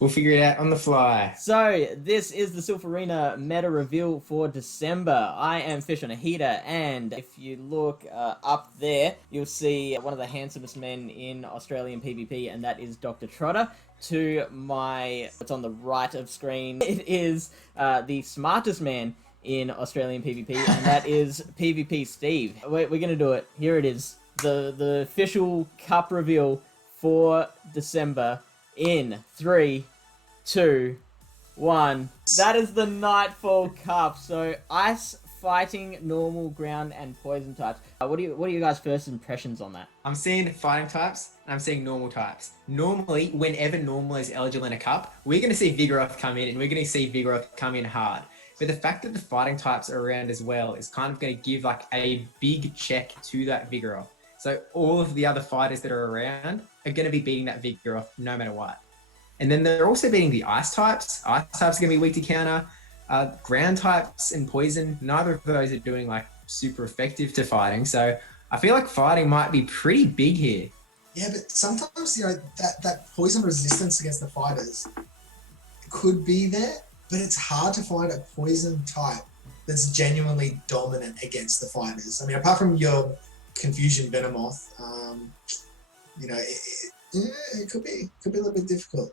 We'll figure it out on the fly. So, this is the Silph Arena meta reveal for December. I am FishOnAHeater, and if you look up there, you'll see one of the handsomest men in Australian PvP, and that is Dr. Trotter. To my, what's on the right of screen, it is the smartest man in Australian PvP, and that is PVPSteve. We're gonna do it. Here it is. The official cup reveal for December in 3, 2, 1. That is the Nightfall Cup. So ice, fighting, normal, ground, and poison types. What are you guys' first impressions on that? I'm seeing fighting types and I'm seeing normal types. Normally, whenever normal is eligible in a cup, we're going to see Vigoroth come in and we're going to see Vigoroth come in hard. But the fact that the fighting types are around as well is kind of going to give like a big check to that Vigoroth. So all of the other fighters that are around are going to be beating that Vigoroth no matter what. And then they're also beating the ice types. Ice types are going to be weak to counter. Ground types and poison, neither of those are doing like super effective to fighting. So I feel like fighting might be pretty big here. Yeah, but sometimes, you know, that poison resistance against the fighters could be there, but it's hard to find a poison type that's genuinely dominant against the fighters. I mean, apart from your Confusion Venomoth, you know, it could be a little bit difficult.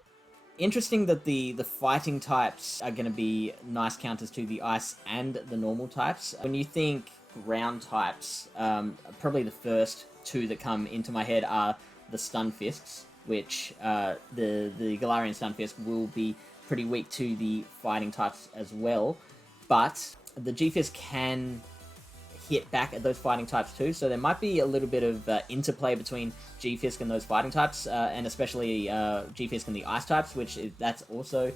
Interesting that the fighting types are going to be nice counters to the ice and the normal types. When you think ground types, probably the first two that come into my head are the Stunfisks, which the Galarian Stunfisk will be pretty weak to the fighting types as well. But the G-Fisk can hit back at those fighting types too, so there might be a little bit of interplay between G-Fisk and those fighting types, and especially G-Fisk and the ice types, that's also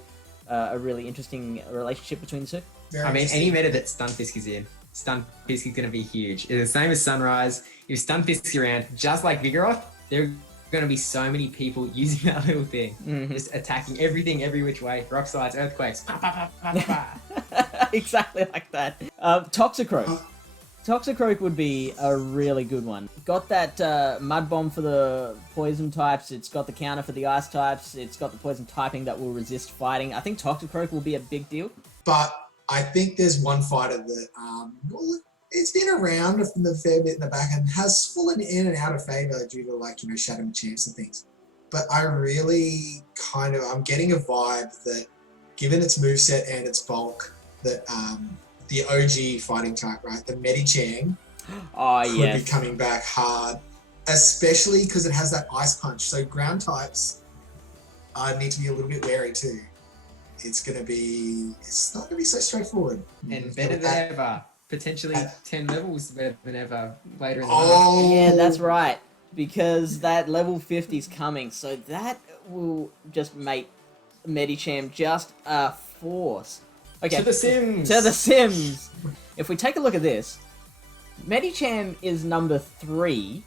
a really interesting relationship between the two. I mean, any meta that Stunfisk is in, Stunfisk is going to be huge. It's the same as Sunrise. If Stunfisk's around, just like Vigoroth, there are going to be so many people using that little thing, just attacking everything every which way, rock slides, earthquakes, pa, pa, pa, pa, pa. Exactly like that. Toxicroak. Toxicroak would be a really good one. Got that Mud Bomb for the poison types, it's got the counter for the ice types, it's got the poison typing that will resist fighting. I think Toxicroak will be a big deal. But I think there's one fighter that, well, it's been around from the fair bit in the back and has fallen in and out of favour due to, like, you know, Shadow Champs and things. But I really I'm getting a vibe that, given its moveset and its bulk, that the OG fighting type, right, the Medicham, could be coming back hard, especially because it has that ice punch. So ground types need to be a little bit wary too. It's not going to be so straightforward. And better than ever. Potentially 10 levels better than ever later in the month. Yeah, that's right. Because that level 50 is coming, so that will just make Medicham just a force. Okay. To the Sims! To the Sims! If we take a look at this, Medicham is number 3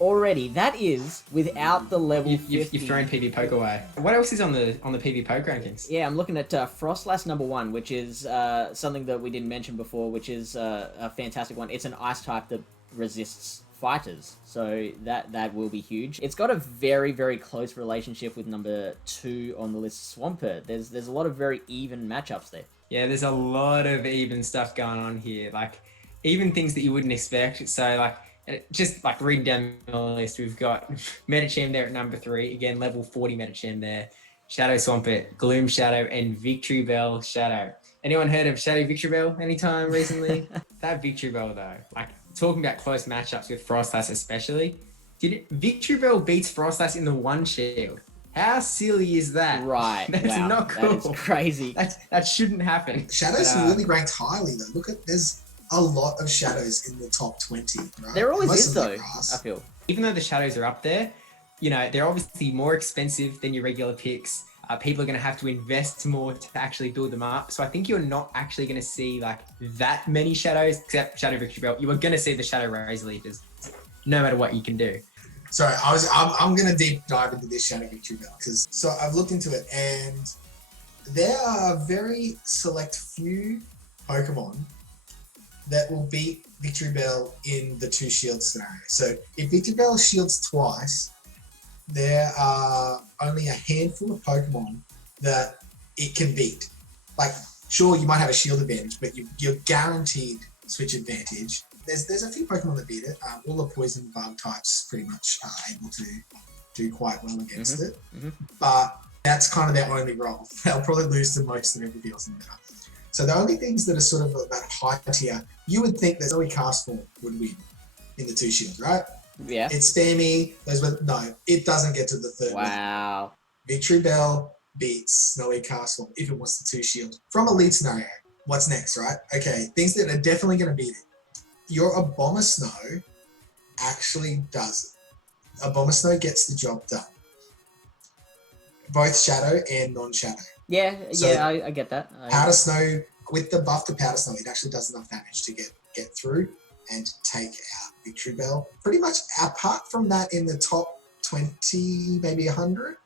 already. That is without the level 50. You've thrown PV Poke away. What else is on the PV Poke rankings? Yeah, I'm looking at Frostlass number 1, which is something that we didn't mention before, which is a fantastic one. It's an ice type that resists fighters, so that will be huge. It's got a very, very close relationship with number 2 on the list, Swampert. There's a lot of very even matchups there. Yeah, there's a lot of even stuff going on here, like even things that you wouldn't expect. So like, just like reading down the list, we've got Medicham there at number 3, again level 40 Medicham there, Shadow Swampert, Gloom Shadow, and Victory Bell Shadow. Anyone heard of Shadow Victory Bell anytime recently? That Victory Bell though, like talking about close matchups with Frostlass especially, Victory Bell beats Frostlass in the one shield. How silly is that? Right. That's wow, not cool. That is crazy. That shouldn't happen. Shadows really ranked highly though. There's a lot of shadows in the top 20, right? There always is though, I feel. Even though the shadows are up there, you know, they're obviously more expensive than your regular picks. People are going to have to invest more to actually build them up. So I think you're not actually going to see like that many shadows, except Shadow Victory Belt. You are going to see the Shadow Razor Leaders, no matter what you can do. Sorry, I'm going to deep dive into this Shadow Victory Belt because I've looked into it and there are a very select few Pokemon that will beat Victory Bell in the 2 shield scenario. So if Victory Bell shields twice, there are only a handful of Pokemon that it can beat. Like, sure, you might have a shield advantage, but you're guaranteed switch advantage. There's a few Pokemon that beat it. All the poison bug types pretty much are able to do quite well against it. But that's kind of their only role. They'll probably lose to most of everything else in the meta. So the only things that are sort of that high tier, you would think that Zoe Castform would win in the 2 shield, right? Yeah. It's spammy. No, it doesn't get to the third one. Wow. Victory Bell beats Snowy Castle if it wants the 2 shield. From Elite Scenario, what's next, right? Okay, things that are definitely going to beat it. Your Abomasnow actually does it. Abomasnow gets the job done. Both Shadow and non-Shadow. Yeah, So, I get that. Powder Snow, with the buff to Powder Snow, it actually does enough damage to get through and take out Victory Bell. Pretty much apart from that, in the top 20, maybe 100,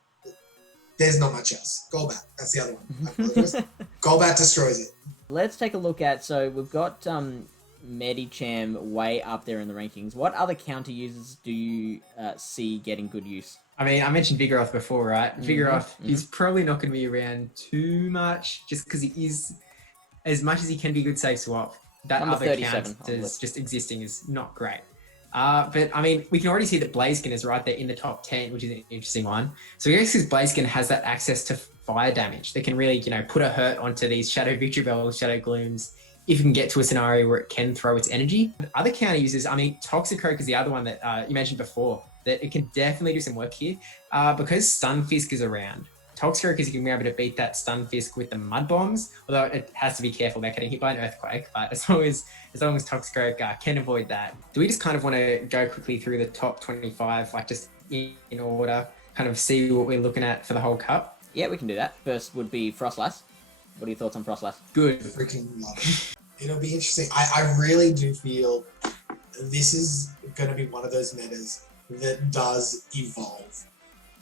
there's not much else. Golbat, that's the other one. I apologize. Golbat destroys it. Let's take a look at, so we've got Medicham way up there in the rankings. What other counter users do you see getting good use? I mean, I mentioned Vigoroth before, right? Vigoroth, he's probably not going to be around too much just because he is, as much as he can be good safe swap, that Number other 37 count is just existing is not great. But I mean, we can already see that Blaziken is right there in the top 10, which is an interesting one. So I guess Blaziken has that access to fire damage that can really, you know, put a hurt onto these Shadow Victory Bells, Shadow Glooms, if you can get to a scenario where it can throw its energy. Other counter users, I mean, Toxicroak is the other one that you mentioned before, that it can definitely do some work here. Because Stunfisk is around, Toxicroak is going to be able to beat that Stunfisk with the Mud Bombs, although it has to be careful about getting hit by an Earthquake, but as long as Toxicroak can avoid that. Do we just kind of want to go quickly through the top 25, like just in order, kind of see what we're looking at for the whole cup? Yeah, we can do that. First would be Frostlass. What are your thoughts on Frostlass? Good. Freaking love it. It'll be interesting. I really do feel this is going to be one of those metas that does evolve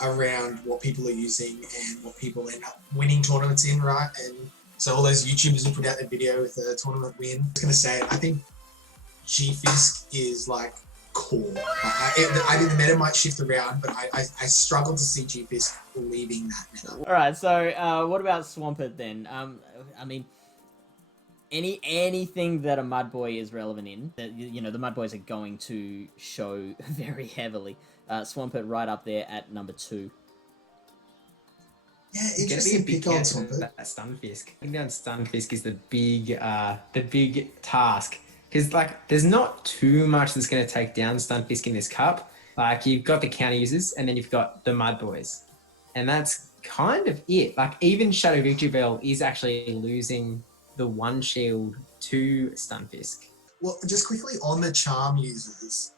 around what people are using and what people end up winning tournaments in, right? And so all those YouTubers who put out their video with a tournament win, I was going to say, I think G-Fisk is like core. I think the meta might shift around, but I struggle to see G-Fisk leaving that meta. All right, so what about Swampert then? I mean, anything that a Mudboy is relevant in, that you know the Mudboys are going to show very heavily. Swampert right up there at number 2. Yeah, interesting pick on Swampert. That Stunfisk. Putting down Stunfisk is the big task. Because like, there's not too much that's going to take down Stunfisk in this cup. Like, you've got the counter users, and then you've got the Mudboys, and that's kind of it. Like, even Shadow Victory Bell is actually losing the 1 shield to Stunfisk. Well, just quickly on the charm users,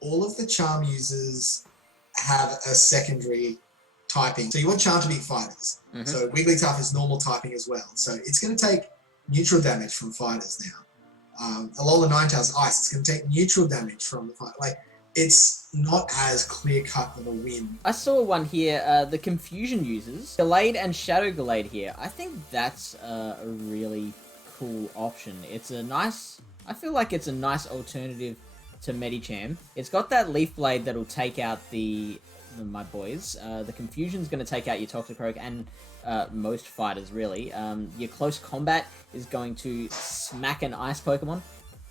all of the charm users have a secondary typing. So you want charm to beat fighters. So Wigglytuff is normal typing as well. So it's going to take neutral damage from fighters now. Alola Ninetales Ice, it's going to take neutral damage from the fighter. Like, it's not as clear-cut of a win. I saw one here, the Confusion users, Gallade and Shadow Gallade here. I think that's a really cool option. It's a nice, I feel like it's a nice alternative to Medicham. It's got that Leaf Blade that'll take out the Mudboys. The Confusion's going to take out your Toxicroak and most fighters, really. Your Close Combat is going to smack an Ice Pokemon.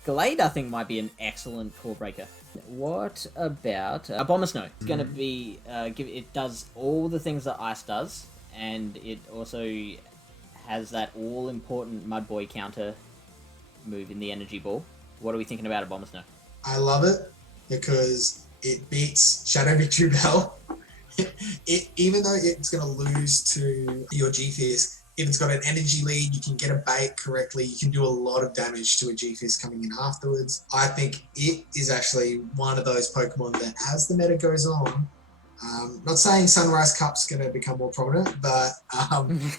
Gallade, I think, might be an excellent core breaker. What about Abomasnow? It's going to be, it does all the things that Ice does, and it also has that all-important Mudboy counter move in the Energy Ball. What are we thinking about Abomasnow? I love it because it beats Shadow Victory Bell. Even though it's going to lose to your G-Fisk, if it's got an energy lead, you can get a bait correctly. You can do a lot of damage to a G-Fisk coming in afterwards. I think it is actually one of those Pokemon that, as the meta goes on, not saying Sunrise Cup's going to become more prominent, but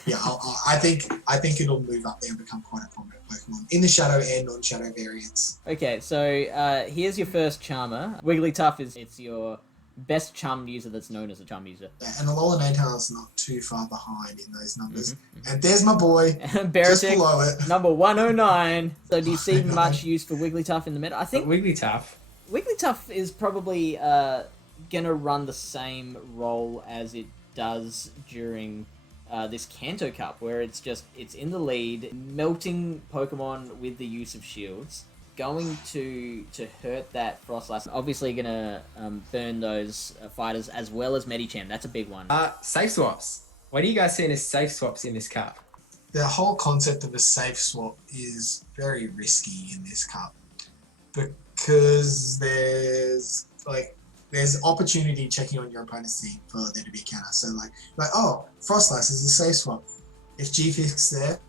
yeah, I think it'll move up there and become quite a prominent Pokemon in the Shadow and non-Shadow variants. Okay, so here's your first Charmer. Wigglytuff it's your best charm user that's known as a charm user. Yeah, and Alola Ninetales not too far behind in those numbers. And there's my boy, just below it. Number 109. So do you see much use for Wigglytuff in the meta? I think Wigglytuff is probably gonna run the same role as it does during this Kanto Cup, where it's in the lead, melting Pokemon with the use of shields, going to hurt that Frostlass. Obviously gonna burn those fighters as well as Medicham. That's a big one. Safe swaps. What are you guys seeing as safe swaps in this cup? The whole concept of a safe swap is very risky in this cup because there's opportunity checking on your opponent's team for there to be a counter. So like oh, Frostlass is a safe swap. If G-Fisk's there,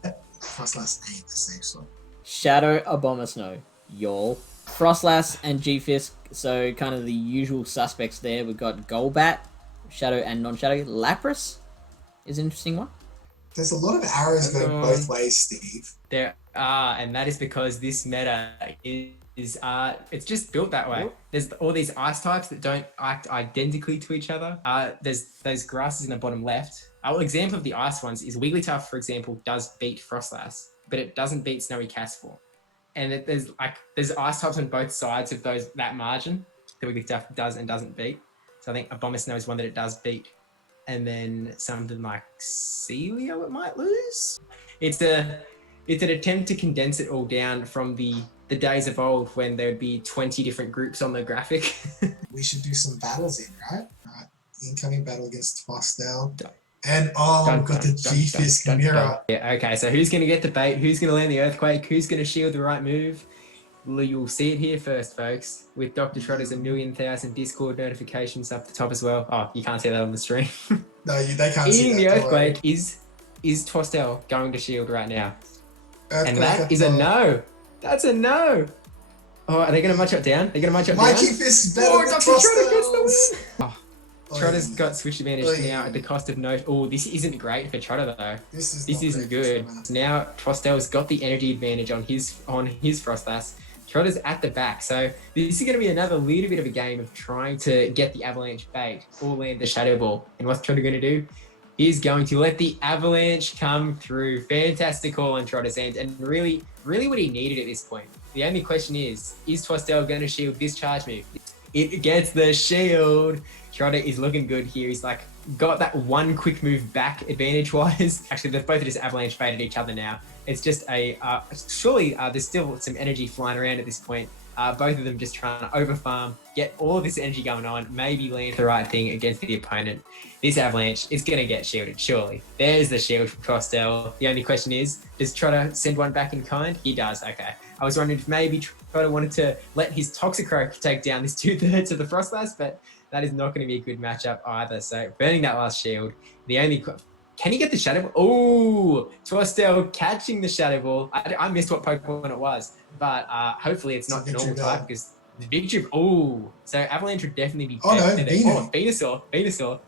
Frostlass ain't a safe swap. Shadow Abomasnow, y'all. Frostlass and G-Fisk, so kind of the usual suspects there. We've got Golbat, Shadow and non-Shadow. Lapras is an interesting one. There's a lot of arrows going both ways, Steve. There are, and that is because this meta is it's just built that way. There's all these ice types that don't act identically to each other. There's those grasses in the bottom left. Our example of the ice ones is Wigglytuff, for example, does beat Frostlass, but it doesn't beat Snowy Castle. And there's ice types on both sides of that margin that Wigglytuff does and doesn't beat. So I think Abomasnow is one that it does beat. And then something like Celio it might lose. It's an attempt to condense it all down from the days of old when there would be 20 different groups on the graphic. We should do some battles in, right? Incoming battle against Fostel. And we've got the G-Fisk mirror. Yeah, okay, so who's going to get the bait? Who's going to land the Earthquake? Who's going to shield the right move? Well, you'll see it here first, folks, with Dr. Trotter's 1,000,000 Discord notifications up the top as well. Oh, you can't see that on the stream. No, they can't see In that. the Earthquake, is Tostel going to shield right now? Earthquake, and that is a no. That's a no. Oh, are they going to match up down? They're going to match up down? My G-Fisk is better than Dr. Trotter gets the Tostel's. win. Oh, Trotter's got switch advantage now at the cost of no... Oh, this isn't great for Trotter, though. This isn't good. Now, Tostel's got the energy advantage on his Frostlass. Trotter's at the back, so this is going to be another little bit of a game of trying to get the Avalanche bait or land the Shadow Ball. And what's Trotter going to do? He's going to let the Avalanche come through. Fantastic call on Trotter's end, and really what he needed at this point. The only question is Tostel going to shield this charge move? It gets the shield. Trotter is looking good here. He's got that one quick move back advantage-wise. Actually, they've both just Avalanche baited each other now. It's just surely there's still some energy flying around at this point. Both of them just trying to over-farm, get all of this energy going on, maybe land the right thing against the opponent. This Avalanche is going to get shielded, surely. There's the shield from Tostel. The only question is, does Trotter send one back in kind? He does, okay. I was wondering if maybe Trotter wanted to let his Toxicroak take down this 2/3 of the Frostlass, but that is not going to be a good matchup either. So burning that last shield, can he get the Shadow Ball? Oh, Tostel catching the Shadow Ball. I missed what Pokemon it was, but hopefully it's not normal type because the Victory. Oh, so Avalanche would definitely be better. Venusaur.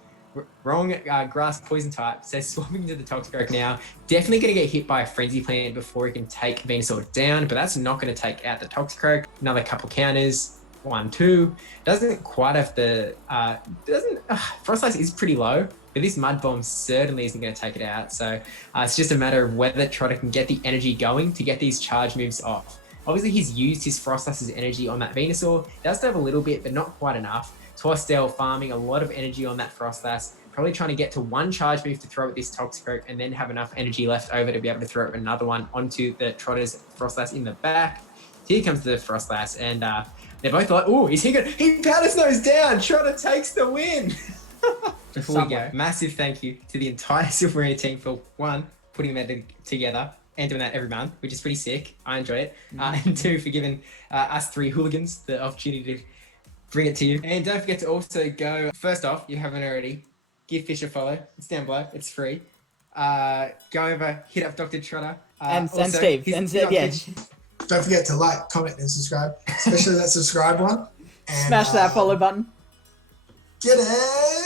Wrong grass poison type. So swapping to the Toxicroak now. Definitely going to get hit by a Frenzy Plant before he can take Venusaur down, but that's not going to take out the Toxicroak. Another couple counters. 1, 2. Doesn't quite have the... Frostlass is pretty low, but this Mud Bomb certainly isn't going to take it out. So it's just a matter of whether Trotter can get the energy going to get these charge moves off. Obviously, he's used his Frostlass's energy on that Venusaur. Does have a little bit, but not quite enough. Tostel farming a lot of energy on that Frostlass. Probably trying to get to one charge move to throw at this Toxicroak and then have enough energy left over to be able to throw another one onto the Trotter's Frostlass in the back. Here comes the Frostlass, and they're both like, oh, he powder snows down. Trotter takes the win. Before we go, massive thank you to the entire Silph team for one, putting that together and doing that every month, which is pretty sick. I enjoy it. And two, for giving us three hooligans the opportunity to bring it to you. And don't forget to also go, first off, you haven't already, give Fish a follow. It's down below. It's free. Go over, hit up Dr. Trotter. And Steve. Yeah. Don't forget to like, comment, and subscribe, especially that subscribe one. And, smash that follow button. Get it!